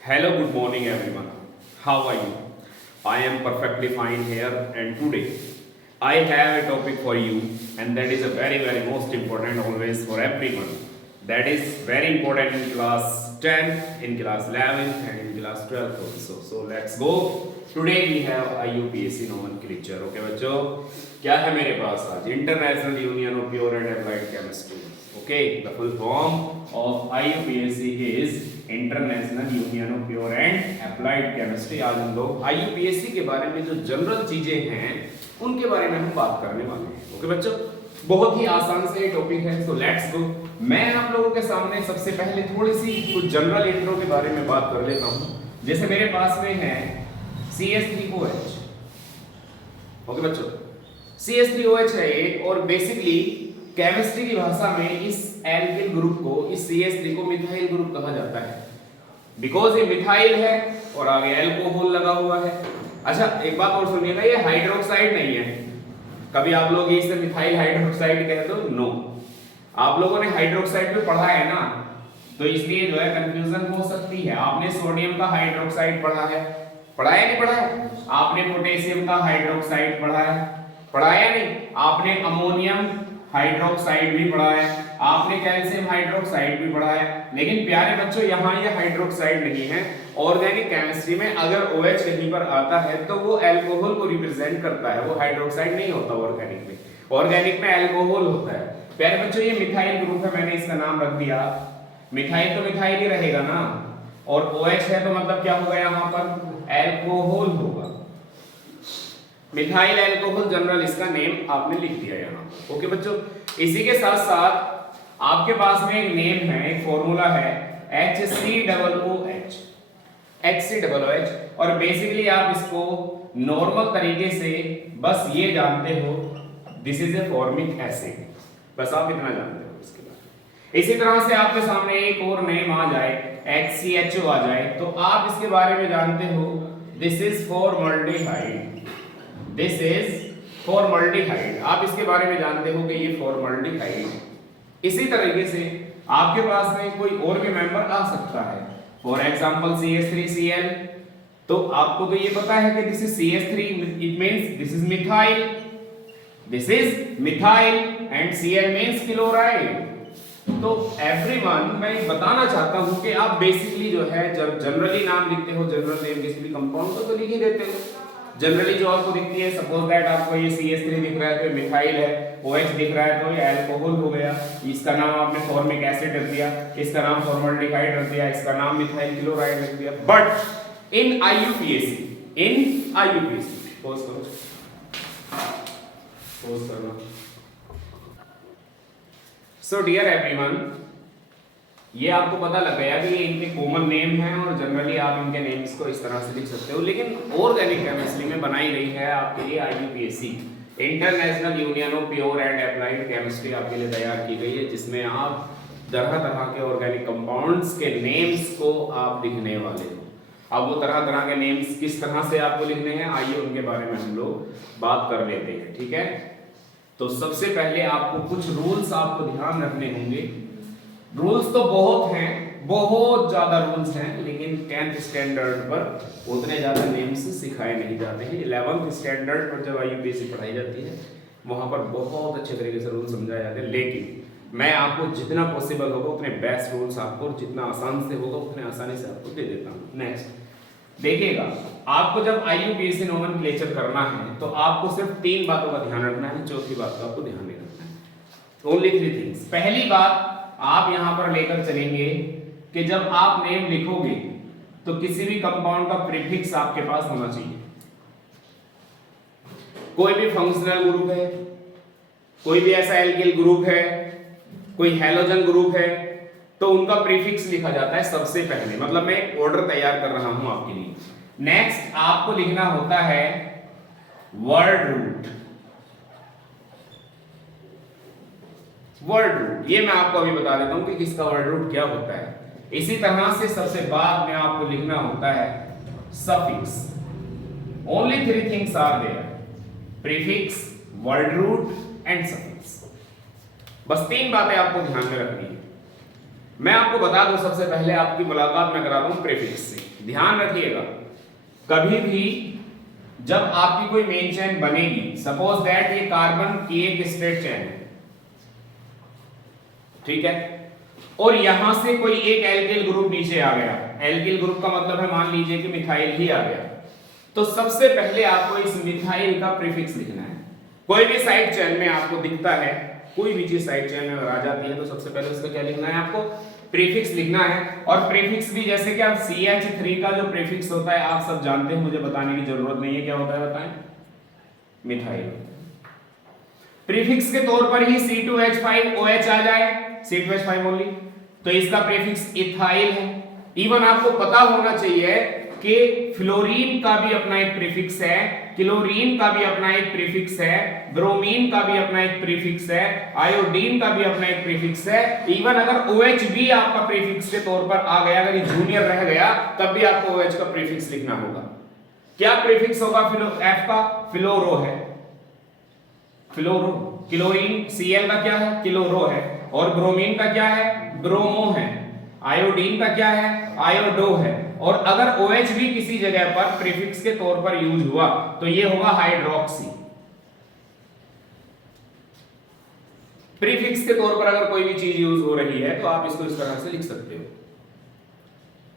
Hello, good morning everyone. How are you? I am perfectly fine here, and today I have a topic for you, and that is a very most important always for everyone. That is very important in class 10, in class 11 and in class 12 also. So let's go. Today we have IUPAC nomenclature. Okay बच्चों, क्या है मेरे पास आज? International Union of Pure and Applied Chemistry. Okay, the full form of IUPAC is international union of pure and applied chemistry. आज हम लोग आईयूपीएससी के बारे में जो जनरल चीजें हैं उनके बारे में हम बात करने वाले हैं। ओके बच्चों, बहुत ही आसान से ये टॉपिक है, सो लेट्स गो। मैं आप लोगों के सामने सबसे पहले थोड़ी सी कुछ जनरल इंट्रो के बारे में बात कर लेता हूँ। जैसे मेरे पास में है CH3OH। ओके बच्चों, CH3OH है एक, और बेसिकली केमिस्ट्री की भाषा में इस एल्किल ग्रुप को, इस CH3 को मिथाइल ग्रुप कहा जाता है, बिकॉज ये मिथाइल है और आगे एल्कोहल लगा हुआ है। अच्छा एक बात और सुनिएगा, ये हाइड्रोक्साइड नहीं है। कभी आप लोग इसे मिथाइल हाइड्रोक्साइड कह दो, नो। आप लोगों ने हाइड्रोक्साइड पे पढ़ा है ना, तो इसलिए जो है कंफ्यूजन हो सकती है। आपने सोडियम का हाइड्रोक्साइड पढ़ा है या नहीं पढ़ा है? आपने पोटेशियम का हाइड्रोक्साइड पढ़ा है या नहीं? आपने अमोनियम हाइड्रोक्साइड भी पढ़ा है, आपने कैल्शियम हाइड्रोक्साइड भी पढ़ा है। लेकिन प्यारे बच्चों, यहाँ ये हाइड्रोक्साइड नहीं है। ऑर्गेनिक केमिस्ट्री में अगर OH कहीं पर आता है तो वो अल्कोहल को रिप्रेजेंट करता है, वो हाइड्रोक्साइड नहीं होता ऑर्गेनिक में। ऑर्गेनिक में अल्कोहल होता है। प्यारे बच्चों, ये मिथाइल ग्रुप है, मैंने इसका नाम रख दिया। मिथाइल तो मिथाइल ही रहेगा ना, और OH है तो मतलब क्या होगा, यहाँ पर अल्कोहल होगा। मिथाइल अल्कोहल जनरल इसका नेम आपने लिख दिया यहाँ। ओके बच्चों, इसी के साथ साथ आपके पास में एक नेम है, एक फॉर्मूला है HCOOH। HCOOH, और बेसिकली आप इसको नॉर्मल तरीके से बस ये जानते हो, this is a formic acid. बस आप इतना जानते हो इसके बारे में। इसी तरह से आपके सामने एक और नेम आ जाए, HCHO आ जाए, तो आप इसके बारे में जानते हो, this is formaldehyde. This is formaldehyde. आप इसके बारे में जानते हो कि ये फॉर्मल्डिहाइड। इसी तरीके से आपके पास में कोई और भी मेंबर आ सकता है, फॉर एग्जांपल CH3Cl। तो आपको तो ये पता है कि this is CH3, it means this is methyl, this is methyl and Cl means chloride. तो एवरीवन, मैं बताना चाहता हूं कि आप बेसिकली जो है जब जनरली नाम लिखते हो, जनरल नेम किसी भी कंपाउंड को तो लिख ही देते हो। जनरली जो आपको दिखती है, सपोज दैट आपको ये CH3 दिख रहा है तो मिथाइल है, OH दिख रहा है तो ये अल्कोहल हो गया। इसका नाम आपने फॉर्मिक एसिड रख दिया, इसका नाम फॉर्मल्डिहाइड रख दिया, इसका नाम मिथाइल क्लोराइड रख दिया। बट इन IUPAC पोज करो। सो डियर एवरीवन, ये आपको पता लग गया कि ये इनके कॉमन नेम हैं, और जनरली आप इनके नेम्स को इस तरह से लिख सकते हो। लेकिन ऑर्गेनिक केमिस्ट्री में बनाई गई है आपके लिए IUPAC, international union of pure and applied chemistry, आपके लिए तैयार की गई है, जिसमें आप तरह तरह के ऑर्गेनिक कंपाउंड्स के नेम्स को आप लिखने वाले हो। अब वो तरह तरह के नेम्स किस तरह से आपको लिखने हैं, आइए उनके बारे में हम लोग बात कर लेते हैं। ठीक है, तो सबसे पहले आपको कुछ रूल्स आपको ध्यान रखने होंगे। रूल्स तो बहुत हैं, बहुत ज्यादा रूल्स हैं, लेकिन 10th स्टैंडर्ड पर उतने ज्यादा नेम्स सिखाए नहीं जाते हैं। 11th स्टैंडर्ड पर जब IUPAC पढ़ाई जाती है, वहां पर बहुत अच्छे तरीके से रूल समझाए जाते हैं। लेकिन मैं आपको जितना पॉसिबल होगा उतने बेस्ट रूल्स आपको, और जितना आसान से होगा उतने आसानी से आपको दे देता हूँ। नेक्स्ट देखिएगा, आपको जब IUPAC नोमेनक्लेचर करना है तो आपको सिर्फ 3 बातों का ध्यान रखना है, चौथी बात का आपको ध्यान नहीं रखना है। Only 3 things. पहली बात आप यहां पर लेकर चलेंगे कि जब आप नेम लिखोगे तो किसी भी कंपाउंड का प्रीफिक्स आपके पास होना चाहिए। कोई भी फंक्शनल ग्रुप है, कोई भी ऐसा एल्किल ग्रुप है, कोई हैलोजन ग्रुप है, तो उनका प्रीफिक्स लिखा जाता है सबसे पहले। मतलब मैं एक ऑर्डर तैयार कर रहा हूं आपके लिए। नेक्स्ट आपको लिखना होता है वर्ड रूट। वर्ड रूट, ये मैं आपको अभी बता देता हूं कि किसका वर्ड रूट क्या होता है। इसी तरह से सबसे बाद में आपको लिखना होता है suffix. Only 3 things are there, prefix, word root and suffix. बस 3 बातें आपको ध्यान में रखनी है। मैं आपको बता दूं, सबसे पहले आपकी मुलाकात मैं करा दूं प्रीफिक्स से। ध्यान रखिएगा, कभी भी जब आपकी कोई मेन चेन बनेगी, सपोज दैट ये कार्बन की एक स्ट्रेट चेन है, ठीक है, और यहां से कोई एक एल्किल ग्रुप नीचे आ गया। एल्किल ग्रुप का मतलब है, मान लीजिए कि मिथाइल ही आ गया, तो सबसे पहले आपको इस मिथाइल का प्रीफिक्स लिखना है। कोई भी साइड चेन में आपको दिखता है, कोई भी चीज साइड चेन में अगर आ जाती है तो सबसे पहले उसका क्या लिखना है, आपको प्रीफिक्स लिखना है। और प्रीफिक्स भी जैसे कि आप CH3 का जो प्रीफिक्स होता है आप सब जानते हैं, मुझे बताने की जरूरत नहीं है, क्या होता है बताएं, मिथाइल। प्रीफिक्स के तौर पर ही C2H5OH आ जाए, C2H5 ओनली, तो इसका प्रीफिक्स इथाइल है। इवन आपको पता होना चाहिए कि फ्लोरीन का भी अपना एक प्रीफिक्स है, क्लोरीन का भी अपना एक प्रीफिक्स है, ब्रोमीन का भी अपना एक प्रीफिक्स है, आयोडीन का भी अपना एक प्रीफिक्स है। इवन अगर OH भी आपका प्रीफिक्स के तौर पर आ गया, अगर ये जूनियर रह गया, तब भी आपको OH का प्रीफिक्स लिखना होगा। क्या प्रीफिक्स होगा F का? फ्लोरो है, फ्लोरो। क्लोरीन Cl का क्या है? क्लोरो है। और ब्रोमीन का क्या है? ब्रोमो है। आयोडीन का क्या है? आयोडो है। और अगर OH भी किसी जगह पर प्रीफिक्स के तौर पर यूज हुआ तो ये होगा हाइड्रोक्सी। प्रीफिक्स के तौर पर अगर कोई भी चीज यूज हो रही है तो आप इसको इस तरह से लिख सकते हो,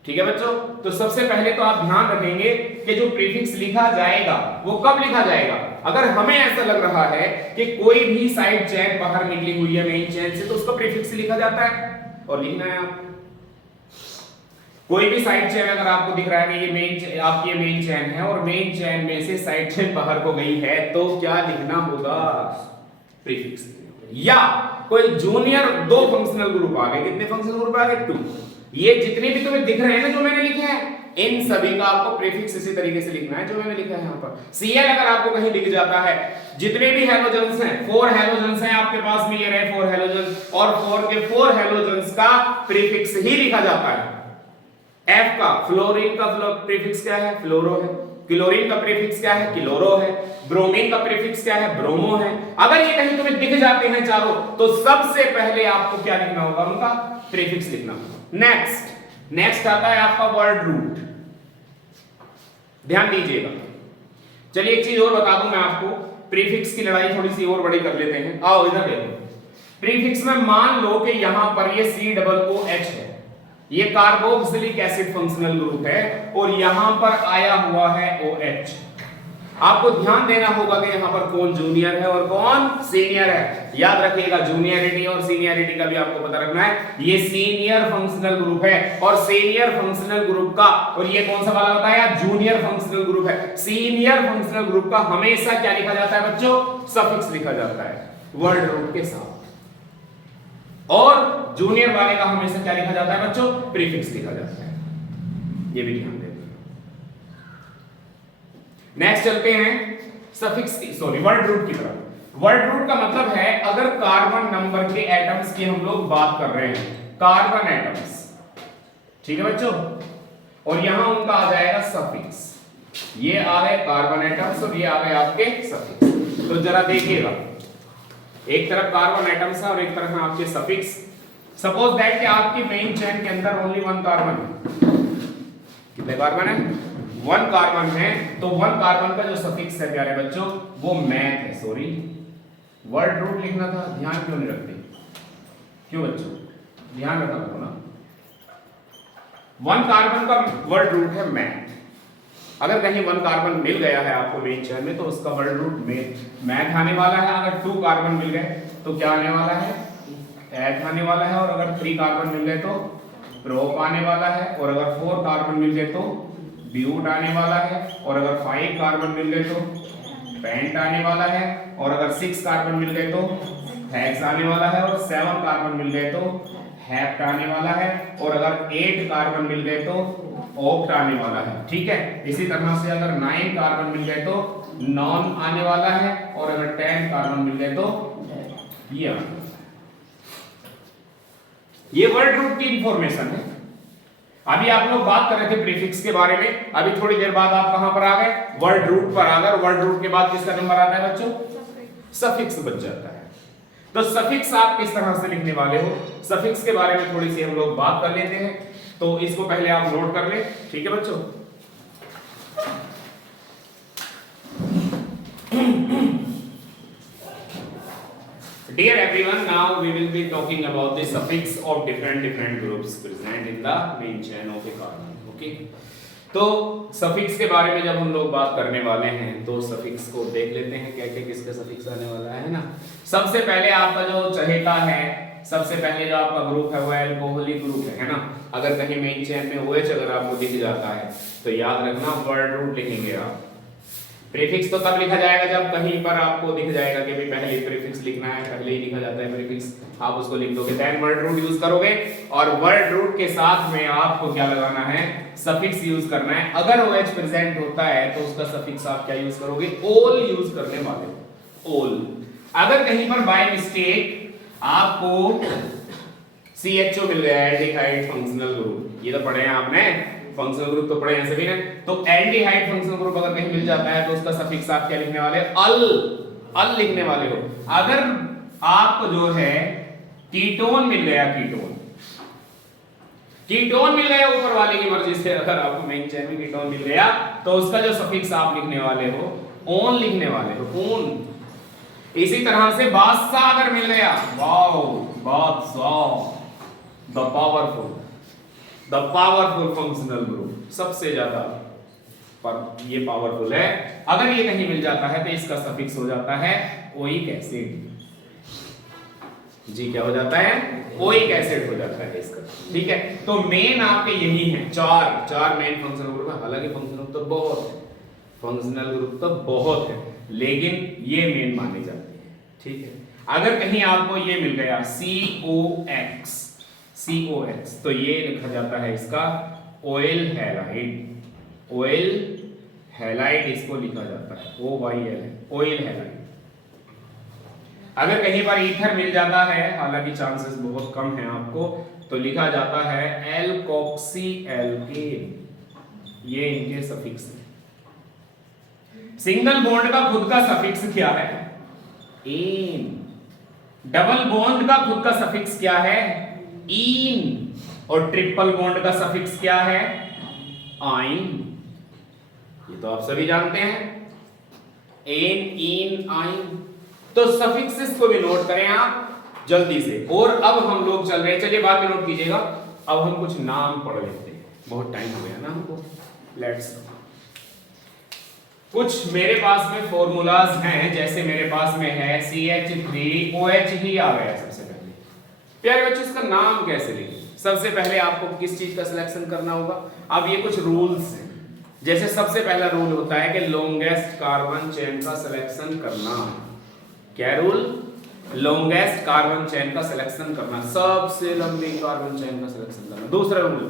ठीक है बच्चों। तो सबसे पहले तो आप ध्यान रखेंगे कि जो प्रीफिक्स लिखा जाएगा वो कब लिखा जाएगा। अगर हमें ऐसा लग रहा है कि कोई भी साइड चेन बाहर निकली हुई है मेन चेन से, तो उसका प्रीफिक्स लिखा जाता है और लिखना है आपको। कोई भी साइड चेन अगर आपको दिख रहा है कि ये मेन आपकी ये मेन चेन है और मेन चेन में से साइड चेन बाहर को गई है, तो क्या लिखना होगा? प्रीफिक्स। या कोई जूनियर दो फंक्शनल ग्रुप आ गए, कितने फंक्शनल ग्रुप आ गए? 2। ये जितने भी तुम्हें दिख रहे हैं ना जो मैंने लिखे हैं, इन सभी का आपको प्रीफिक्स इसी तरीके से लिखना है जो मैंने लिखा है यहाँ पर। Cl अगर आपको कहीं दिख जाता है, जितने भी हैलोजेंस हैं, 4 हैलोजेंस हैं आपके पास में, ये रहे 4 हैलोजेंस, और 4 के 4 हैलोजेंस का प्रीफिक्स ही लिखा जाता है। F का, फ्लोरीन का प्रीफिक्स क्या है? फ्लोरो है। क्लोरीन का प्रीफिक्स क्या है? क्लोरो है। ब्रोमीन का प्रीफिक्स क्या है? ब्रोमो है। अगर ये कहीं तुम्हें दिख जाते हैं चारों, तो सबसे पहले आपको क्या लिखना होगा? उनका प्रीफिक्स लिखना होगा। नेक्स्ट आता है आपका वर्ड रूट। ध्यान दीजिएगा। चलिए एक चीज और बता दूं मैं आपको, प्रीफिक्स की लड़ाई थोड़ी सी और बड़ी कर लेते हैं। आओ इधर देखो। प्रीफिक्स में मान लो कि यहां पर ये COOH है, ये कार्बोक्सिलिक एसिड फंक्शनल ग्रुप है, और यहां पर आया हुआ है OH। आपको ध्यान देना होगा कि यहां पर कौन जूनियर है और कौन सीनियर है। याद रखिएगा, जूनियरिटी और सीनियरिटी का भी आपको पता रखना है। ये सीनियर फंक्शनल ग्रुप है और सीनियर फंक्शनल ग्रुप का, और ये कौन सा वाला बताया? जूनियर फंक्शनल ग्रुप है। सीनियर फंक्शनल ग्रुप का हमेशा क्या लिखा जाता है बच्चों? सफिक्स लिखा जाता है वर्ड रूट के साथ। और जूनियर वाले का हमेशा क्या लिखा जाता है बच्चों? प्रीफिक्स लिखा जाता है। ये भी ध्यान देना। नेक्स्ट चलते हैं सफिक्स की, सॉरी, वर्ड रूट की तरफ। वर्ड रूट का मतलब है अगर कार्बन नंबर के एटम्स की हम लोग बात कर रहे हैं, कार्बन एटम्स, ठीक है बच्चों, और यहां उनका आ जाएगा सफिक्स। ये आ गए कार्बन एटम्स और ये आ गए आपके सफिक्स। तो जरा देखिएगा, एक तरफ कार्बन एटम्स है और एक तरफ है आपके सफिक्स। सपोज दैट कि आपकी मेन चेन के अंदर ओनली 1 कार्बन है। कितने कार्बन है? 1 कार्बन है। तो 1 कार्बन का जो सफिक्स है प्यारे बच्चों, वो मैथ है। सॉरी, वर्ड रूट लिखना था, ध्यान क्यों नहीं रखते? क्यों बच्चों? ध्यान रखना करो ना। 1 कार्बन का वर्ड रूट है मैथ। अगर कहीं 1 कार्बन मिल गया है आपको मेन चेन में, तो उसका वर्ड रूट मैथ आने वाला है। अगर 2 कार्बन मिल गए तो क्या आने वाला है? एथ आने वाला है। और अगर 3 कार्बन मिल गए तो प्रोप आने वाला है। और अगर 4 कार्बन मिल गए तो ब्यूट आने वाला है। और अगर 5 कार्बन मिल गए तो पेंट आने वाला है। और अगर 6 कार्बन मिल गए तो हेक्स आने वाला है। और 7 कार्बन मिल गए तो हेप्ट आने वाला है। और अगर 8 कार्बन मिल गए तो ऑक्ट आने वाला है। ठीक है, इसी तरह से अगर 9 कार्बन मिल गए तो नॉन आने वाला है। और अगर 10 कार्बन मिल गए तो ये आने वाला है। ये वर्ड रूट की इंफॉर्मेशन है। अभी आप लोग बात कर रहे थे प्रीफिक्स के बारे में, अभी थोड़ी देर बाद आप कहां पर आ गए? वर्ड रूट पर आ गए। वर्ड रूट के बाद किसका नंबर आता है बच्चों? सफिक्स बच जाता है। तो सफिक्स आप किस तरह से लिखने वाले हो, सफिक्स के बारे में थोड़ी सी हम लोग बात कर लेते हैं। तो इसको पहले आप नोट कर ले, ठीक है बच्चों। Dear everyone, now we will be talking about the suffix of different groups present in the main chain of a carbon. Okay? तो सफिक्स के बारे में जब हम लोग बात करने वाले हैं तो सफिक्स को देख लेते हैं क्या क्या किसका सफिक्स आने वाला है ना। सबसे पहले आपका जो चहेता है, सबसे पहले जो आपका ग्रुप है वो एल्कोहलिक ग्रुप है ना। अगर कहीं मेन चेन में OH अगर आपको दिख जाता है तो याद रखना वर्ड रूट लिखेंगे आप। प्रीफिक्स तो तब लिखा जाएगा जब कहीं पर आपको दिख जाएगा कि भाई पहले प्रीफिक्स लिखना है, पहले ही लिखा जाता है प्रीफिक्स, आप उसको लिख दोगे, देन वर्ड रूट यूज करोगे और वर्ड रूट के साथ में आपको क्या लगाना है, सफिक्स यूज करना है। अगर OH प्रेजेंट होता है तो उसका सफिक्स आप क्या यूज करोगे, ओल यूज करने वाले हो, ओल। अगर कहीं पर बाय मिस्टेक आपको CHO मिल गया, एल्डिहाइड फंक्शनल ग्रुप, ये तो पढ़े हैं आपने, फंक्शनल ग्रुप तो पढ़े हैं सभी ने। तो एल्डिहाइड फंक्शनल ग्रुप अगर कहीं मिल जाता है तो उसका सफिक्स आप क्या लिखने वाले, अल लिखने वाले हो। अगर आपको जो है कीटोन मिल गया, कीटोन मिल गया ऊपर वाले की मर्जी से, अगर आपको मेन चेन में कीटोन मिल गया तो उसका जो सफिक्स आप लिखने वाले हो, ओन लिखने वाले हो, ओन। इसी तरह से बादशाह अगर मिल गया, वाओ बादशाह, द पावरफुल फंक्शनल ग्रुप, सबसे ज्यादा पर ये पावरफुल है। अगर ये कहीं मिल जाता है तो इसका सफिक्स हो जाता है ओइक एसिड। जी क्या हो जाता है, ओइक एसिड हो जाता है इसका, ठीक है। तो मेन आपके यही है, चार मेन फंक्शनल ग्रुप है। हालांकि फंक्शनल ग्रुप तो बहुत है लेकिन ये मेन माने जाते हैं, ठीक है। अगर कहीं आपको ये मिल गया COX, तो ये लिखा जाता है इसका ऑयल हैलाइड, इसको लिखा जाता है OYL, ऑयल हैलाइड। अगर कहीं पर ईथर मिल जाता है, हालांकि चांसेस बहुत कम है आपको, तो लिखा जाता है एल्कोक्सी एल्केन, ये इनके सफिक्स है। सिंगल बॉन्ड का खुद का सफिक्स क्या है, एन। डबल बॉन्ड का खुद का सफिक्स क्या है, इन। और ट्रिपल बॉन्ड का सफिक्स क्या है, आइन। ये तो आप सभी जानते हैं, एन, इन, आइन। तो सफिक्सेस को भी नोट करें आप जल्दी से। और अब हम लोग चल रहे हैं, चलिए बाद में नोट कीजिएगा। अब हम कुछ नाम पढ़ लेते हैं, बहुत टाइम हो गया ना हमको। लेट्स कुछ मेरे पास में फॉर्मूलाज हैं, जैसे मेरे पास में है CH3OH ही आ गया सबसे पहले। प्यारे बच्चों इसका नाम कैसे लिखें, सबसे पहले आपको किस चीज का सिलेक्शन करना होगा। अब ये कुछ रूल्स हैं, जैसे सबसे पहला रूल होता है कि लॉन्गेस्ट कार्बन चेन का सिलेक्शन करना। क्या रूल, लॉन्गेस्ट कार्बन चेन का सिलेक्शन करना, सबसे लंबी कार्बन चेन का सिलेक्शन करना। दूसरा रूल,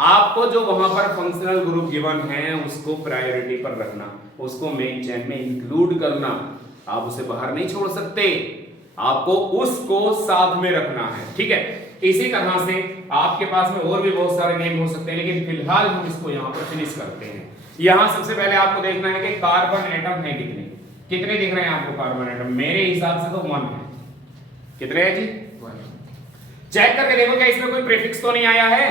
आपको जो वहां पर फंक्शनल ग्रुप गिवन है उसको प्रायोरिटी पर रखना, उसको मेन चेन में इंक्लूड करना, आप उसे बाहर नहीं छोड़ सकते, आपको उसको साथ में रखना है, ठीक है। इसी तरह से आपके पास में और भी बहुत सारे नेम हो सकते हैं, लेकिन फिलहाल हम इसको यहाँ पर फिनिश करते हैं। यहाँ सबसे पहले आपको देखना है कि कार्बन एटम है कितने दिख रहे हैं आपको कार्बन एटम, मेरे हिसाब से तो 1 है। कितने हैं जी, 1। चेक करके देखो क्या इसमें कोई प्रीफिक्स तो नहीं आया है,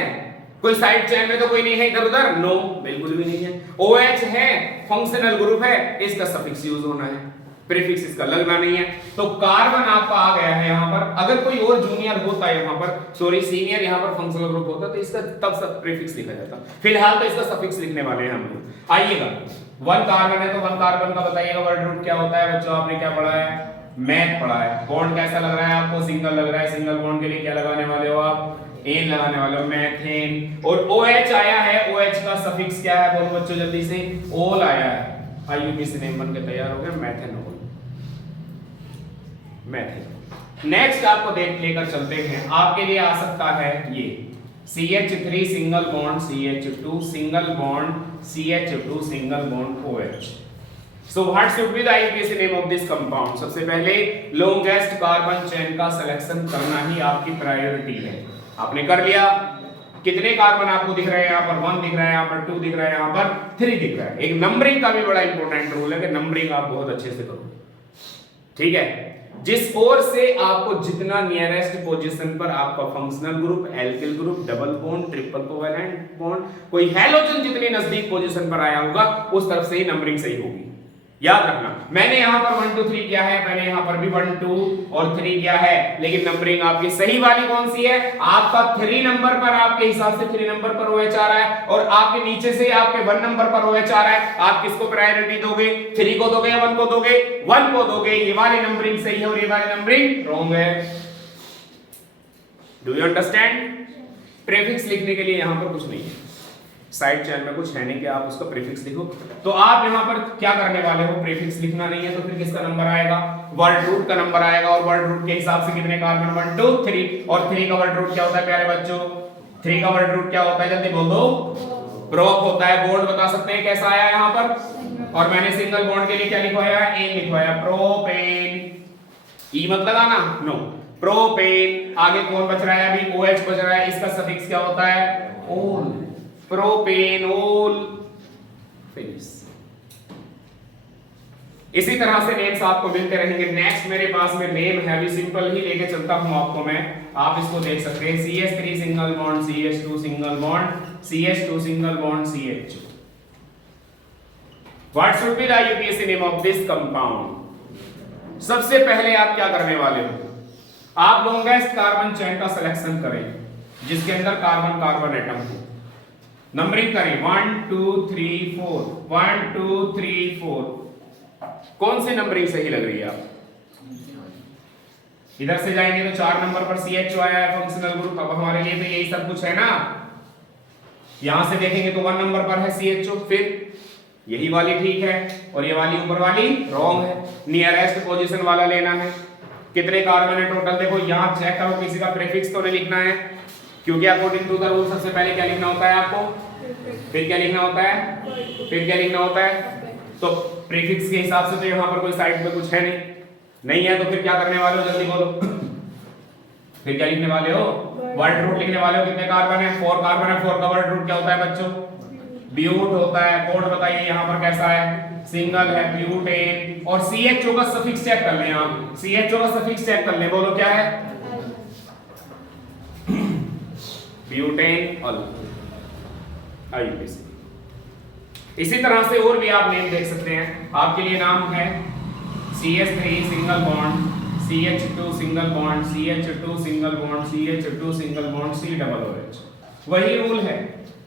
कोई साइड चेन में तो कोई नहीं है इधर उधर, नो बिल्कुल भी नहीं है। OH है, फंक्शनल ग्रुप है, इसका सफिक्स यूज होना है, प्रीफिक्स इसका लगना नहीं है। तो कार्बन आपका आ गया है यहाँ पर। अगर कोई और जूनियर होता है यहाँ पर, सॉरी सीनियर यहाँ पर फंक्शनल ग्रुप होता तो इसका तब सब प्रीफिक्स लिखा जाता। फिलहाल तो इसका सफिक्स लिखने वाले हैं हम लोग। आइएगा 1 कार्बन है तो 1 कार्बन का बताइएगा वर्ड रूट क्या होता है बच्चों, आपने क्या पढ़ा है, मैथ पढ़ा है। बॉन्ड कैसा लग रहा है आपको, सिंगल लग रहा है, सिंगल बॉन्ड के लिए क्या लगाने वाले हो आप, एन लगाने वाले हो, मैथेन। और OH आया है, OH का सफिक्स क्या है बोलो बच्चों जल्दी से, ओल आया है। IUPAC नेम बन के तैयार हो गया, मैथेनॉल। नेक्स्ट आपको लेकर चलते हैं, आपके लिए आ सकता है ये CH3 single bond CH2 single bond CH2 single bond OH। So what should be the IUPAC name of this compound? सबसे पहले longest carbon chain का सिलेक्शन करना ही आपकी प्रायोरिटी है। आपने कर लिया, कितने कार्बन आपको दिख रहे हैं यहाँ पर, 1 दिख रहा है यहाँ पर, 2 दिख रहा है यहाँ पर, 3 दिख रहा है। एक नंबरिंग का भी बड़ा इंपॉर्टेंट रूल है कि नंबरिंग आप बहुत अच्छे से करो, ठीक है। जिस ओर से आपको जितना नियरेस्ट पोजीशन पर आपका functional group, alkyl group, double bond, triple covalent bond, कोई हैलोजन जितने नजदीक पोजीशन पर आया होगा उस तरफ से ही नंबरिंग सही होगी। याद रखना, मैंने यहां पर 1 2 3 किया है, मैंने यहां पर भी 1 2 और 3 किया है, लेकिन नंबरिंग आपकी सही वाली कौन सी है? आपका 3 नंबर पर, आपके हिसाब से 3 नंबर पर OH आ रहा है, और आपके नीचे से आपके 1 नंबर पर OH आ रहा है। आप किसको प्रायोरिटी दोगे? 3 को दोगे या 1 को दोगे? 1 को दोगे। ये वाली नंबरिंग सही है और ये वाली नंबरिंग रॉन्ग है। Do you understand? प्रीफिक्स लिखने के लिए यहां पर कुछ नहीं है, साइड चेन में कुछ है नहीं कि आप उसका प्रीफिक्स लिखो। तो आप यहां पर क्या करने वाले हो? प्रीफिक्स लिखना नहीं है तो फिर किसका नंबर आएगा? वर्ड रूट का नंबर आएगा, और वर्ड रूट के हिसाब से कितने कार्बन? 1 2 3, और 3 का वर्ड रूट क्या होता है प्यारे बच्चों? 3 का वर्ड रूट क्या होता है? जल्दी बोल दो। प्रोप होता है। बॉन्ड बता सकते हैं कैसा आया यहां पर? और मैंने सिंगल बॉन्ड के लिए क्या लिखवाया? एन लिखवाया, प्रोपेन। ई मत लगाना, नो, प्रोपेन। आगे कौन बच रहा है? अभी OH बच रहा है, इसका सफिक्स क्या होता है? ओल, प्रोपेनोल। फिनिश। इसी तरह से नेम्स आपको मिलते रहेंगे। नेक्स्ट मेरे पास में नेम है, अभी सिंपल ही लेके चलता हूं आपको मैं, आप इसको देख सकते हैं। CH3 single bond, CH2 single bond, CH2 single bond, CH2। What should be the IUPAC name of this compound? सबसे पहले आप क्या करने वाले हो? आप लॉन्गेस्ट कार्बन चेन का सिलेक्शन करें जिसके अंदर कार्बन कार्बन एटम हो। नंबरिंग करें 1 2 3 4, 1 2 3 4। कौन सी नंबरिंग सही लग रही है आप? इधर से जाएंगे तो 4 नंबर पर CH आया है फंक्शनल ग्रुप। अब हमारे लिए तो यही सब कुछ है ना। यहां से देखेंगे तो 1 नंबर पर है CHO, फिर यही वाली ठीक है और ये वाली ऊपर वाली रॉन्ग है। नियरेस्ट पोजीशन वाला लेना है। कितने कार्बन है टोटल? देखो यहां चेक करो, किसी का प्रीफिक्स तो नहीं लिखना है, क्योंकि अकॉर्डिंग टू द रूल सबसे पहले क्या लिखना होता है आपको? फिर क्या लिखना होता है? फिर क्या लिखना होता है? तो प्रीफिक्स के हिसाब से तो यहाँ पर कोई साइड में कुछ है नहीं है, तो फिर क्या करने वाले हो? जल्दी बोलो। फिर क्या लिखने वाले हो? वर्ड रूट लिखने वाले हो। कितने कार्बन है? 4 कार्बन है। 4 का वर्ड रूट क्या होता है बच्चों? ब्यूट होता है। कोड बताइए यहाँ पर कैसा है? सिंगल है, ब्यूटेन। और CHO का सफिक्स चेक कर लें आप। CHO का सफिक्स चेक कर लें, बोलो क्या है? ब्यूटेन अल, IUPAC। इसी तरह से और भी आप नेम देख सकते हैं। आपके लिए नाम है CH3 single bond, CH2 single bond, CH2 single bond, CH2 single bond, COOH। वही रूल है।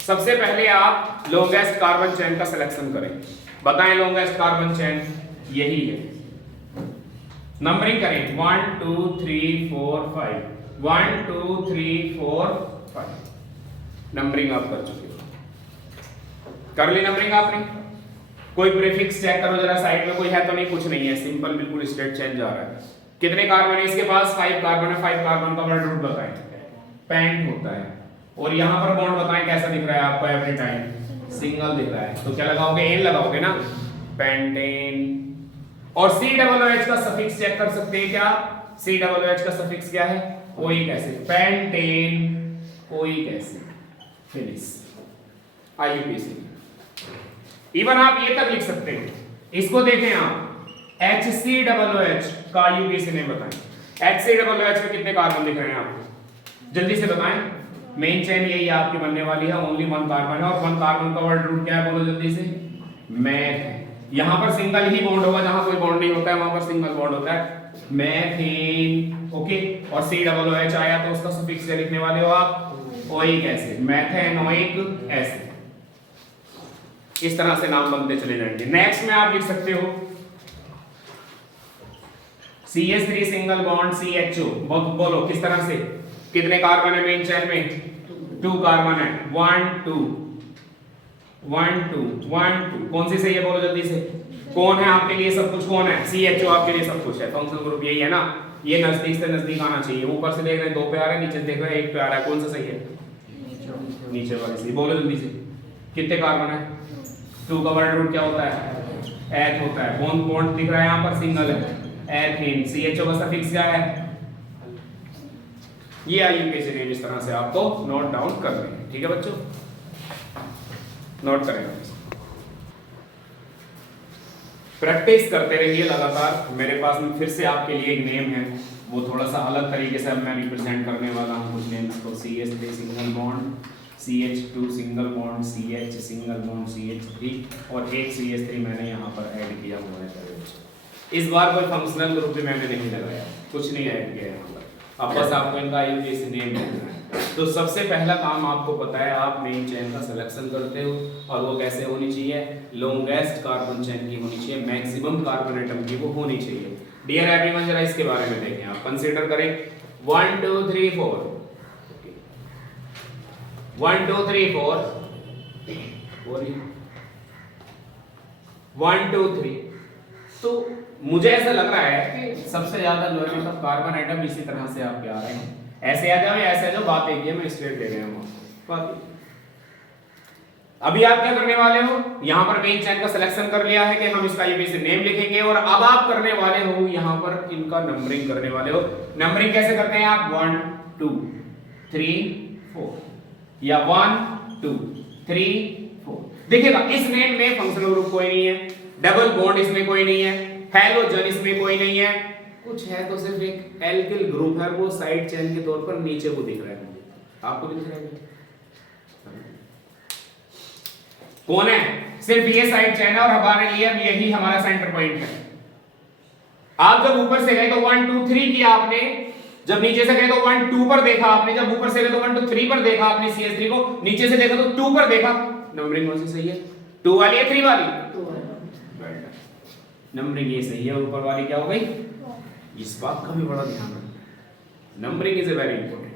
सबसे पहले आप लॉन्गेस्ट कार्बन चेन का सिलेक्शन करें। बताएं लॉन्गेस्ट कार्बन चेन यही है। नंबरिंग करें 1 2 3 4 5, 1 2 3 4 5। नंबरिंग आप कर चुके हो। कर ली नंबरिंग आपने? कोई प्रीफिक्स चेक करो जरा, साइड में कोई है तो नहीं? कुछ नहीं है, सिंपल बिल्कुल स्ट्रेट चेन जा रहा है। कितने कार्बन है इसके पास? 5 कार्बन है। 5 कार्बन का वर्ड रूट बताएं। पेंट होता है। और यहां पर बॉन्ड बताएं कैसा दिख रहा है आपको? एवरी टाइम सिंगल दिख रहा है, तो क्या लगाओगे? एन लगाओगे ना, पेंटेन। और COOH का सफिक्स चेक कर सकते हैं क्या? COOH का सफिक्स क्या है? कोई कैसे, पेंटेन, कोई कैसे। फिनिश। IUPAC। इवन आप ये तक लिख सकते हैं, इसको देखें आप, HCOOH का IUPAC नेम बताएं। HCOOH में कितने कार्बन दिख रहे हैं आपको? जल्दी से बताएं। मेन चेन यही आपकी बनने वाली है, ओनली 1 कार्बन है। और 1 कार्बन का वर्ड रूट क्या है? बोलो जल्दी से। मैथ है। यहां पर सिंगल ही बॉन्ड होगा, जहां कोई बॉन्ड नहीं होता है वहां पर सिंगल बॉन्ड होता है। Methane, okay. और COOH आया तो उसका सफिक्स क्या लिखने वाले हो आप? Oic acid, methanoic acid. इस तरह से नाम बनते चले जाएंगे। नेक्स्ट में आप लिख सकते हो CH3 सिंगल बॉन्ड CHO। बोलो किस तरह से? कितने कार्बन है मेन चेन में? 2 कार्बन है। 1 2 1 2 1 2। कौन सी सही है? बोलो जल्दी से। कौन है आपके लिए सब कुछ? कौन है? CHO आपके लिए सब कुछ है। फंक्शनल ग्रुप यही है ना। ये नजदीक से नजदीक आना चाहिए। ऊपर से देख रहे हैं 2 पे आ रहा है, नीचे देख रहे हैं 1 पे आ रहा है। कौन सा सही है? नीचे वाली सही। बोलो जल्दी से। कितने कार्बन है? 2 का वर्ड रूट क्या होता है? एथ होता है। बॉन्ड बॉन्ड दिख रहा है यहाँ पर सिंगल है, एथेन। CHO का सफिक्स क्या है? ये IUPAC नेम इस तरह से आपको नोट डाउन कर लेंगे। ठीक है बच्चों, नोट करेंगे। प्रैक्टिस करते रहिए लगातार। मेरे पास में फिर से आपके लिए एक नेम है, वो थोड़ा सा अलग तरीके से अब मैं रिप्रेजेंट करने वाला हूँ कुछ नेम्स को। CH3 single bond, CH2 single bond, CH single bond, CH3 और एक CH3 मैंने यहाँ पर ऐड किया हुआ है। इस बार कोई फंक्शनल ग्रुप भी मैंने नहीं लगाया, कुछ नहीं ऐड किया यहाँ पर। अब बस आपको इनका IUPAC नेम लिखना है। तो सबसे पहला काम आपको पता है, आप मेन चेन का सिलेक्शन करते हो और वो कैसे होनी चाहिए, लॉन्गेस्ट कार्बन चेन की होनी चाहिए, मैक्सिमम कार्बन एटम की वो होनी चाहिए। डियर एवरीवन, जरा इसके बारे में देखें, आप कंसीडर करें 1 2 3 4 1 2 3 4 1 2 3। तो मुझे ऐसा लग रहा है कि सबसे ज्यादा जो है मतलब कार्बन एटम इसी तरह से आपके आ रहे हैं। ऐसे आ जाओ या ऐसे आ जाओ, बात एक ही है, मैं स्ट्रेट ले गया हूं। अभी आप क्या करने वाले हो, यहां पर मेन चेन का सिलेक्शन कर लिया है कि हम इसका IUPAC नेम लिखेंगे और अब आप करने वाले हो यहां पर इनका नंबरिंग करने वाले हो। नंबरिंग कैसे करते हैं आप, 1 2 3 4 या 1 2 3 4। देखिएगा इस नेम में फंक्शनल ग्रुप कोई नहीं है, डबल बॉन्ड इसमें कोई नहीं है, हैलोजन इसमें कोई नहीं है, कुछ है तो सिर्फ एक एल्किल ग्रुप है, वो साइड चेन के तौर पर नीचे को दिख रहा है मुझे, आपको भी दिख रहा है? कौन है, सिर्फ ये साइड चेन है और हमारे लिए यही हमारा सेंटर पॉइंट है। आप जब ऊपर से गए तो 1 2 3 किया आपने, जब नीचे से गए तो 1 2 पर देखा आपने, जब ऊपर से गए तो 1 2 3 पर देखा आपने CH3 को, नीचे से देखा तो 2 पर देखा। नंबरिंग कौन सी सही है, 2 वाली या 3 वाली? नंबरिंग ये सही है, ऊपर वाली क्या हो गई? इस बात का भी बड़ा ध्यान रखना, numbering is a very important.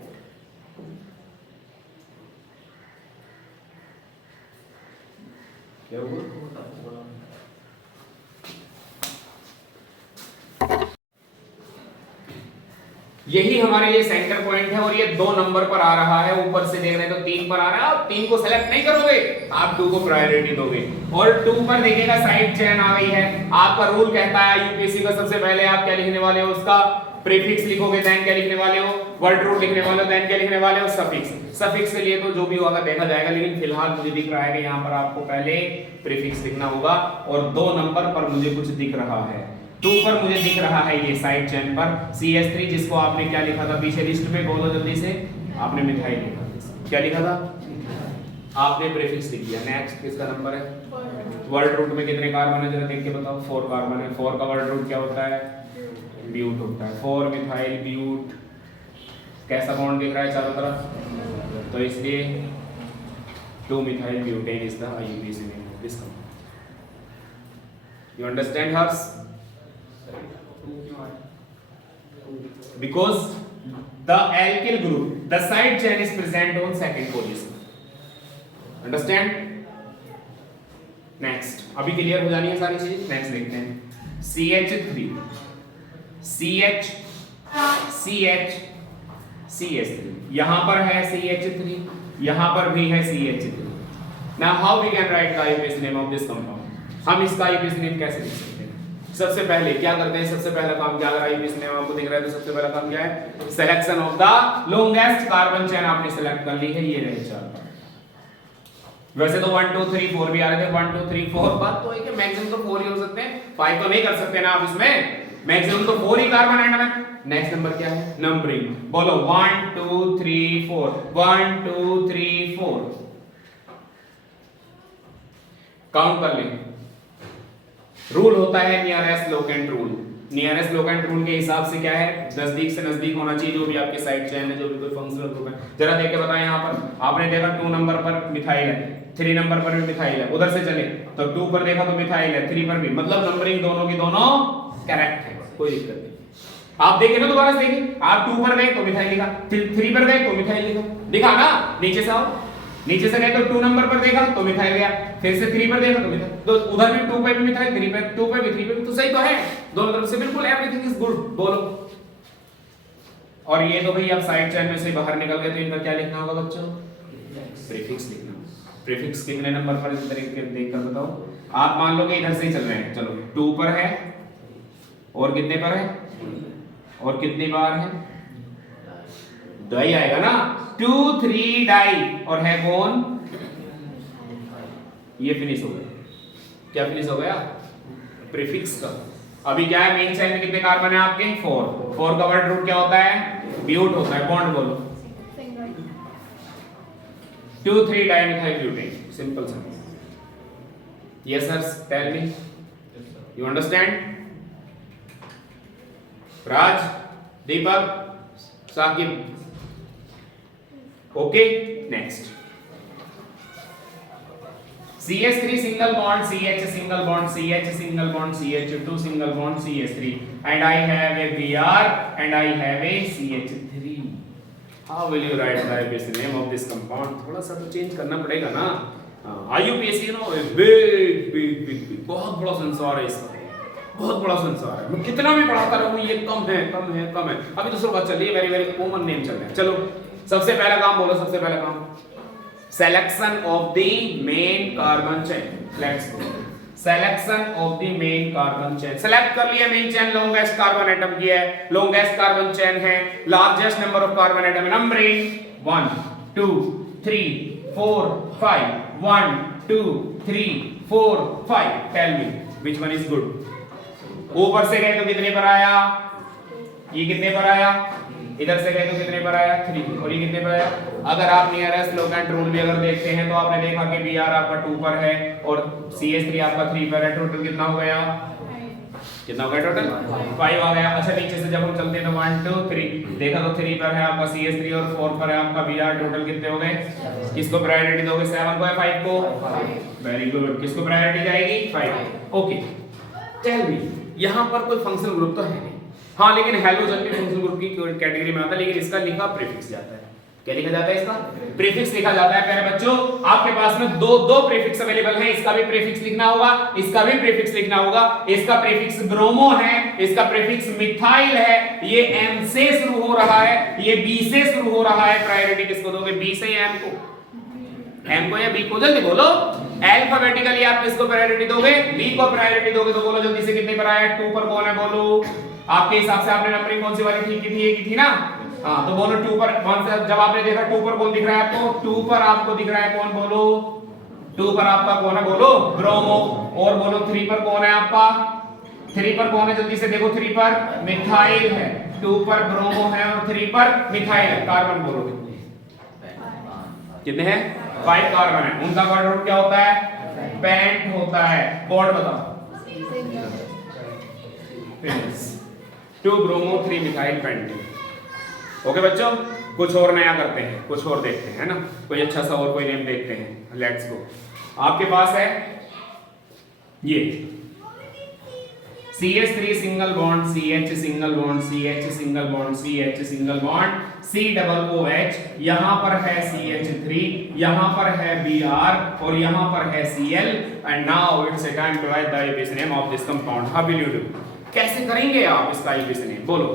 क्या हुआ? यही हमारे लिए सेंटर पॉइंट है और ये 2 नंबर पर आ रहा है, ऊपर से देख रहे हैं तो 3 पर आ रहा है। आप 3 को सेलेक्ट नहीं करोगे, आप 2 को प्रायोरिटी दोगे और 2 पर देखिएगा साइड चेन आ गई है। आपका रूल कहता है IUPAC का सबसे पहले आप क्या लिखने वाले हो, उसका प्रीफिक्स लिखोगे, देन क्या लिखने वाले हो, वर्ड रूट लिखने वाले हो, देन क्या लिखने वाले हो, सफिक्स। सफिक्स के लिए तो जो भी होगा देखा जाएगा, लेकिन फिलहाल मुझे दिख रहा है कि यहाँ पर आपको पहले प्रीफिक्स लिखना होगा और 2 नंबर पर मुझे कुछ दिख रहा है, 2 पर मुझे दिख रहा है ये साइड चेन पर CH3, जिसको आपने क्या लिखा था पीछे लिस्ट में, बोलो जल्दी से, आपने मिथाइल लिखा, क्या लिखा था आपने, प्रीफिक्स लिख दिया। नेक्स्ट किसका नंबर है, वर्ड रूट में कितने कार्बन है जरा देख के बताओ, 4 कार्बन है, 4 का वर्ड रूट क्या होता है, ब्यूट होता है, 4 मिथाइल ब्यूट। कैसा बॉन्ड दिख रहा है चारों तरफ, तो इसलिए 2 methyl butane is the IUPAC name of this compound. You understand Harsh? Because the alkyl group, the side chain is present on second position. Understand? Next, अभी क्लियर हो जानी है सारी चीजें। नेक्स्ट देखते हैं CH3, CH, CH, CH3, यहां पर है CH3, यहां पर भी है CH3। Now how we can write the IUPAC name of this compound? हम इसका IUPAC नेम कैसे लिख सकते हैं? सबसे पहले क्या करते हैं, सबसे पहला काम क्या, अगर IUPAC नेम आपको दिख रहा है तो सबसे पहला काम क्या है, selection of the longest carbon chain आपने सेलेक्ट कर ली है, ये रहे 4। वैसे तो 1 2 3 4 भी आ रहे थे, 1 2 3 4, बात तो है कि मैक्सिमम तो 4 ही हो सकते हैं, 5 तो नहीं कर सकते ना आप इसमें, मैक्सिमम तो 4 ही कार्बन एटम है। नेक्स्ट नंबर क्या है, नंबरिंग, बोलो 1 2 3 4, 1 2 3 4, काउंट कर लें। रूल होता है nearest locant rule, nearest locant rule के हिसाब से क्या है, नजदीक से नजदीक होना चाहिए जो भी आपके साइड चेन है, जो भी कोई फंक्शनल ग्रुप है। जरा देख के बताएं, यहाँ पर आपने देखा 2 नंबर पर मिथाइल है, 3 नंबर पर भी मिथाइल है, उधर से चले तो 2 पर देखा तो मिथाइल है, 3 पर भी, मतलब नंबरिंग दोनों की दोनों करेक्ट है, कोई दिक्कत नहीं। आप देखें ना, दोबारा से देखिए, आप 2 पर गए तो मिथाइल लिखा, 3 पर गए तो मिथाइल लिखा, दिखा ना, नीचे से आओ, नीचे से गए तो 2 नंबर पर देखा तो मिथाइल गया, फिर से 3 पर देखा तो मिथाइल, तो उधर भी 2 पे भी मिथाइल, 3 पे 2 पे भी 3 पे भी, तो सही तो है दोनों तरफ से, बिल्कुल एवरीथिंग इज गुड, बोलो। और ये तो भाई अब साइड चेन में से बाहर निकल गए तो इनका क्या लिखना होगा बच्चों, प्रीफिक्स लिखना। प्रीफिक्स कितने नंबर पर, इस तरीके देख कर बताओ। आप मान लो कि इधर से ही चल रहे हैं, चलो 2 पर है और कितने पर है, और कितनी बार है, डाई आएगा ना, 2 3 डाई, और है कौन, ये फिनिश हो गया, क्या फिनिश हो गया, प्रीफिक्स का। अभी क्या है, मेन चेन में कितने कार्बन है आपके? 4। 4 का वर्ड रूट क्या होता है? ब्यूट होता है। बॉन्ड बोलो 2,3 डाइमिथाइल ब्यूटेन। सिंपल सा। Yes sir, tell me, you understand? Raj, Deepak, Saqib, okay. Next, CH3 single bond CH single bond CH single bond CH2 single bond CH3 and I have a Br and I have a CH3. How will you write the name of this compound? थोड़ा सा तो change करना पड़ेगा ना। IUPAC no big बहुत बड़ा संसार है इसका, बहुत बड़ा संसार है। मैं कितना भी पढ़ाता रहूं ये कम है कम है कम है। अभी दूसरा बात चलिए, वेरी वेरी कॉमन नेम चल रहा है। चलो सबसे पहला काम बोलो, सबसे पहला काम selection of the main carbon chain. Let's go. Selection of the main carbon chain. Select कर लिया main chain, longest carbon atom की है, longest carbon chain है, largest number of carbon atom numbering 1 2 3 4 5 1 2 3 4 5. Tell me which one is good. ऊपर से गए तो कितने पर आया? ये कितने पर आया? इधर से गए तो कितने पर आया? 3। और ये कितने पर आया? अगर आप नियरेस्ट लोकेंट रूल भी अगर देखते हैं तो आपने देखा कि Br आपका 2 पर है और CH3 आपका 3 पर है। टोटल कितना हो गया? कितना हो गया टोटल? 5 आ गया। अच्छा नीचे से जब हम चलते हैं तो 1 2 3 देखा तो 3 पर है आपका CH3 और 4 पर है आपका Br। टोटल कितने हो गए? किसको प्रायोरिटी दोगे? 7 को या 5 को? Very good. किसको प्रायोरिटी जाएगी? 5। ओके, टेल मी, यहां पर कोई फंक्शनल ग्रुप तो है नहीं, हाँ लेकिन हेलोजन भी फंक्शनल ग्रुप की कैटेगरी में आता है, लेकिन इसका लिखा प्रीफिक्स जाता है। क्या लिखा जाता है? इसका प्रीफिक्स लिखा जाता है। प्यारे बच्चों, आपके पास में दो प्रीफिक्स अवेलेबल हैं। इसका भी प्रीफिक्स लिखना होगा, इसका भी प्रीफिक्स लिखना होगा। इसका प्रीफिक्स ब्रोमो है, इसका प्रीफिक्स मिथाइल है। ये M से शुरू हो रहा है, ये B से शुरू हो रहा है। प्रायोरिटी किसको दोगे? B से या M को? M को या B को? जल्दी बोलो। अल्फाबेटिकली आप किसको प्रायोरिटी दोगे? B को प्रायोरिटी दोगे। तो बोलो जल्दी से, कितने पर आया? 2 पर कौन है? बोलो आपके हिसाब से। आपने नंबरिंग कौन सी वाली ठीक की थी? ये की थी ना? हाँ, तो बोलो 2 पर कौन सा? जब आपने देखा 2 पर कौन दिख रहा है आपको? 2 पर आपको दिख रहा है कौन? बोलो 2 पर आपका कौन है? बोलो ब्रोमो। और बोलो 3 पर कौन है आपका? 3 पर कौन है? जल्दी से देखो। 3 पर मिथाइल है, 2 पर ब्रोमो है और 3 पर मिथाइल है। कार्बन बोलो कितने हैं? 5 कार्बन है। उनका वर्ड रूट क्या होता है? पेंट होता है। बॉन्ड बताओ। 2 ब्रोमो 3 मिथाइल पेंटेन। ओके बच्चों, कुछ और नया करते हैं, कुछ और देखते हैं, है ना? कोई अच्छा सा और कोई नेम देखते हैं। Let's go. आपके पास है ये CH3 single bond CH single bond CH single bond CH single bond COOH। यहां पर है CH3, यहां पर है Br और यहां पर है Cl। And now it's a time to write the IUPAC name of this compound. How will you do? कैसे करेंगे आप इसका IUPAC नेम? बोलो।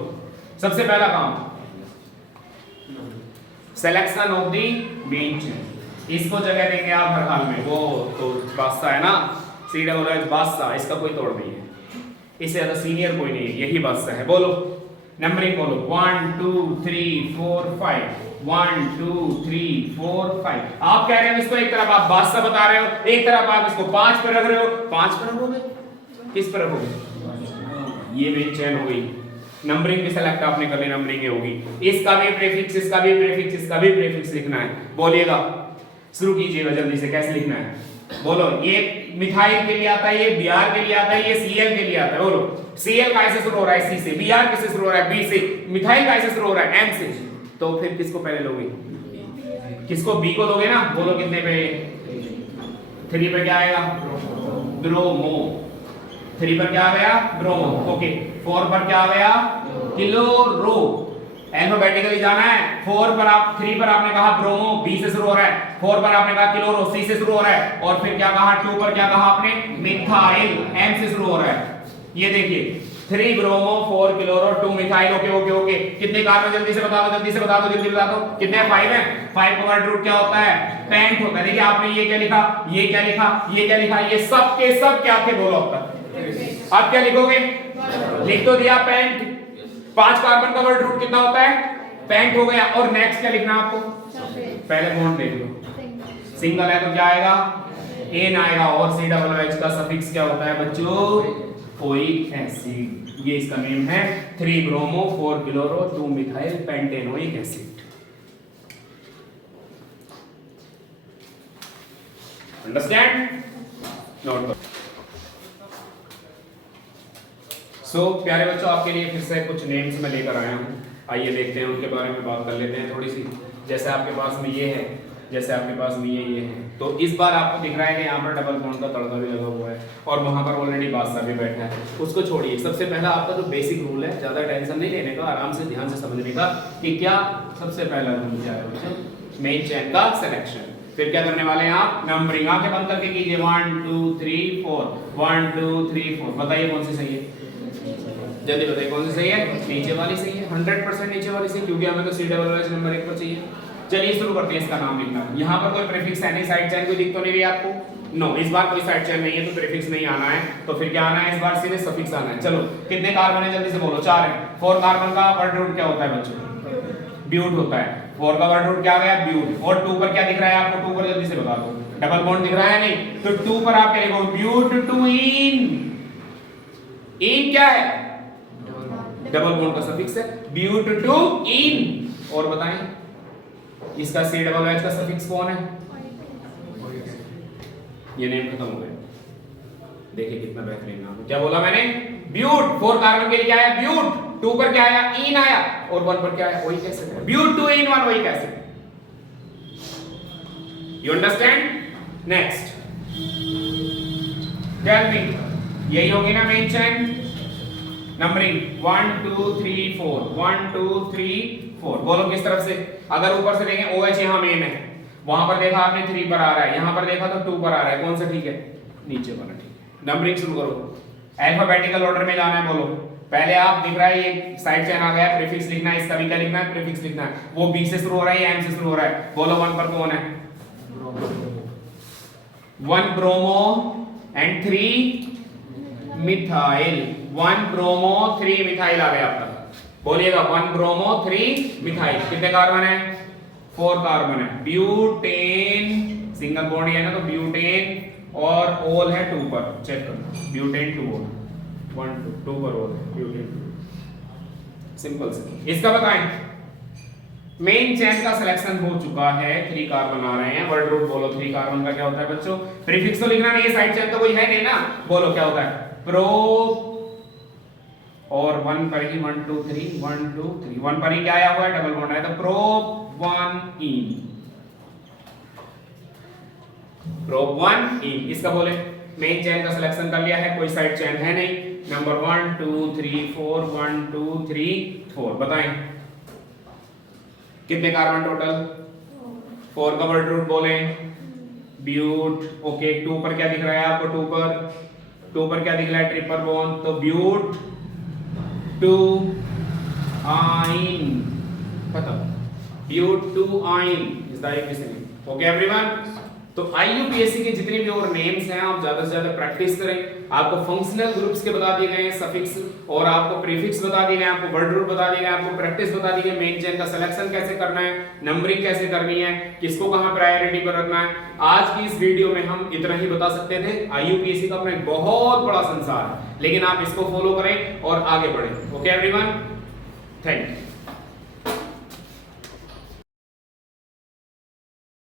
सबसे पहला काम, selection of the main chain. इसको जगह देंगे आप हर हाल में। वो तो बादशाह है ना, COOH बादशाह, इसका कोई तोड़ नहीं है। इससे ज्यादा सीनियर कोई नहीं है, यही बादशाह है। बोलो नंबरिंग बोलो 1 2 3 4 5 1 2 3 4 5। आप कह रहे हो इसको एक तरफ आप बादशाह बता रहे हो, एक तरफ आप इसको 5 पर रख रहे हो। 5 पर रखोगे? किस पर रखोगे? ये मेन चेन हो गई। नंबरिंग भी सेलेक्ट आपने कर ली, नंबरिंग ये होगी। इसका भी प्रीफिक्स, इसका भी प्रीफिक्स, इसका भी प्रीफिक्स लिखना है। बोलिएगा, शुरू कीजिएगा जल्दी से। कैसे लिखना है बोलो? ये मिथाइल के लिए आता है, ये Br के लिए आता है, ये Cl के लिए आता है। बोलो Cl कैसे शुरू हो रहा है? C से। Br किससे शुरू हो रहा है? B से। मिथाइल कैसे शुरू हो रहा है? M से। तो फिर किसको पहले लोगे? किसको? B को लोगे ना? बोलो कितने पे? 3 पे क्या आएगा? ब्रोमो। 3 पर क्या आ गया? ब्रोमो। ओके। 4 पर क्या आ गया? क्लोरो। अल्फाबेटिकली जाना है। 4 पर आप 3 पर आपने कहा ब्रोमो, B से शुरू हो रहा है। 4 पर आपने कहा क्लोरो, C से शुरू हो रहा है। और फिर क्या कहा? 2 पर क्या कहा आपने? मिथाइल, M से शुरू हो रहा है। ये देखिए 3 bromo 4 chloro 2 methyl. Okay okay okay. कितने कार्बन? जल्दी से बता दो, जल्दी से बता दो, जल्दी बता दो। कितने हैं? 5 है। 5 का वर्ड रूट क्या होता है? पेंट होता है। देखिए आपने ये क्या लिखा, ये क्या लिखा, ये क्या लिखा, ये सब के सब क्या थे? बोलो अब तक आप क्या लिखोगे? लिख तो दिया पेंट। 5 कार्बन का वर्ड रूट कितना होता है? पेंट हो गया। और नेक्स्ट क्या लिखना आपको? पहले बॉन्ड देख लो। सिंगल है तो क्या आएगा? एन आएगा। और COOH का सफिक्स क्या होता है बच्चों? ओइक एसिड, ये इसका नेम है 3 bromo 4 chloro 2 methyl pentanoic acid. Understand? Note. So प्यारे बच्चों, आपके लिए फिर से कुछ नेम्स मैं लेकर आया हूँ। आइए देखते हैं, उनके बारे में बात कर लेते हैं थोड़ी सी। जैसे आपके पास में ये है, जैसे आपके पास में ये है, तो इस बार आपको दिख रहा है कि यहाँ पर डबल बॉन्ड का तड़का भी लगा हुआ है और वहाँ पर ऑलरेडी बादशाह भी बैठा है। उसको छोड़िए, सबसे पहला आपका जो बेसिक रूल है, ज़्यादा टेंशन नहीं लेने का, आराम से ध्यान से समझने का कि क्या सबसे पहला रूल क्या है बच्चों, मेन चेन का सिलेक्शन। फिर क्या करने वाले हैं आप, नंबरिंग आंखें बंद करके कीजिए, 1 2 3 4, 1 2 3 4। बताइए कौन सी सही है, जल्दी बताइए कौन सी सही है, नीचे वाली सही है, 100% नीचे वाली सही, क्योंकि हमें तो सी डबल एच नंबर 1 पर चाहिए। चलिए शुरू करते हैं इसका नाम लिखना। यहाँ पर कोई प्रीफिक्स है नहीं, साइड चेन कोई दिख तो नहीं रही आपको, नो, इस बार कोई साइड चेन नहीं है तो प्रीफिक्स नहीं आना है, तो फिर क्या आना है, इस बार सीधे सफिक्स आना है। चलो कितने कार्बन है जल्दी से बोलो, 4 है। 4 कार्बन का वर्ड रूट क्या होता है बच्चों, ब्यूट होता है। 4 का वर्ड रूट क्या आ गया, ब्यूट। और 2 पर क्या दिख रहा है आपको, 2 पर जल्दी से बता दो, डबल बॉन्ड दिख रहा है नहीं, तो 2 पर आप क्या लिखोगे, ब्यूट टू इन। इन क्या है, डबल बॉन्ड का सफिक्स है, ब्यूट टू इन। और बताएं इसका सी डबल एच का सफिक्स कौन है, ये नेम खत्म हो गया। देखिए कितना बेहतरीन नाम है, क्या बोला मैंने, ब्यूट। 4 कार्बन के लिए क्या है, ब्यूट। 2 पर क्या आया, इन आया, और 1 पर क्या आया, ओइक एसिड है, but two en 1 oic acid. You understand? Next tell me, यही होगी ना मेन चेन, नंबरिंग 1 2 3 4, 1 2 3 4। बोलो किस तरफ से, अगर ऊपर से देखें OH यहां मेन है, वहां पर देखा आपने 3 पर आ रहा है, यहां पर देखा तो 2 पर आ रहा है, कौन सा ठीक है, नीचे वाला ठीक है। नंबरिंग शुरू करो, अल्फाबेटिकल ऑर्डर में जाना है। बोलो पहले आप दिख रहा है ये साइड चेन आ गया, प्रीफिक्स लिखना है, इसका भी क्या लिखना है, प्रीफिक्स लिखना है। वो B से शुरू हो रहा है या M से शुरू हो रहा है, बोलो 1 पर कौन है, 1 bromo and 3 methyl, 1 bromo 3 methyl आ गया आपका। बोलिएगा 1 ब्रोमो 3 मिथाइल। कितने कार्बन है, 4 कार्बन है। ब्यूटेन, सिंगल बॉन्ड है ना, तो ब्यूटेन और ओल है 2 पर, चेक करना, ब्यूटेन 2 ओल, 1 2 पर ओल है, ब्यूटेन 2। सिंपल से इसका बताएं, मेन चेन का सिलेक्शन हो चुका है, 3 कार्बन आ रहे हैं। वर्ड रूट बोलो, 3 कार्बन का क्या होता है बच्चों, प्रीफिक्स तो लिखना नहीं है, साइड चेन तो कोई है नहीं ना। बोलो क्या होता है, प्रो, और 1 पर ही 1 2 3, 1 2 3, 1 पर ही क्या आया हुआ है, डबल बॉन्ड आया, तो प्रोप 1 इन, प्रोप 1 इन। इसका बोले मेन चेन का सिलेक्शन कर लिया है, कोई साइड चेन है नहीं। नंबर 1 2 3 4, 1 2 3 4। बताएं कितने कार्बन टोटल, 4 का वर्ड रूट बोले, ब्यूट। ओके 2 पर क्या दिख रहा है आपको, 2 पर क्या दिख रहा है, ट्रिपल बॉन्ड, तो ब्यूट 2 आइन, खत्म, ब्यूट 2 आइन is the efficiency. Okay everyone, तो IUPAC के जितने भी और नेम्स हैं आप ज्यादा से ज्यादा प्रैक्टिस करें। आपको फंक्शनल ग्रुप्स के बता दिए गए हैं सफिक्स, और आपको प्रीफिक्स बता दिए गए, आपको वर्ड रूट बता दिए गए, आपको प्रैक्टिस बता दी गई, मेन चेन का सिलेक्शन कैसे करना है, नंबरिंग कैसे करनी है, किसको कहां प्रायोरिटी पर रखना है। आज की इस वीडियो में हम इतना ही बता सकते थे। IUPAC का अपना एक बहुत बड़ा संसार है, लेकिन आप इसको फॉलो करें और आगे बढ़ें। Okay everyone, thank you.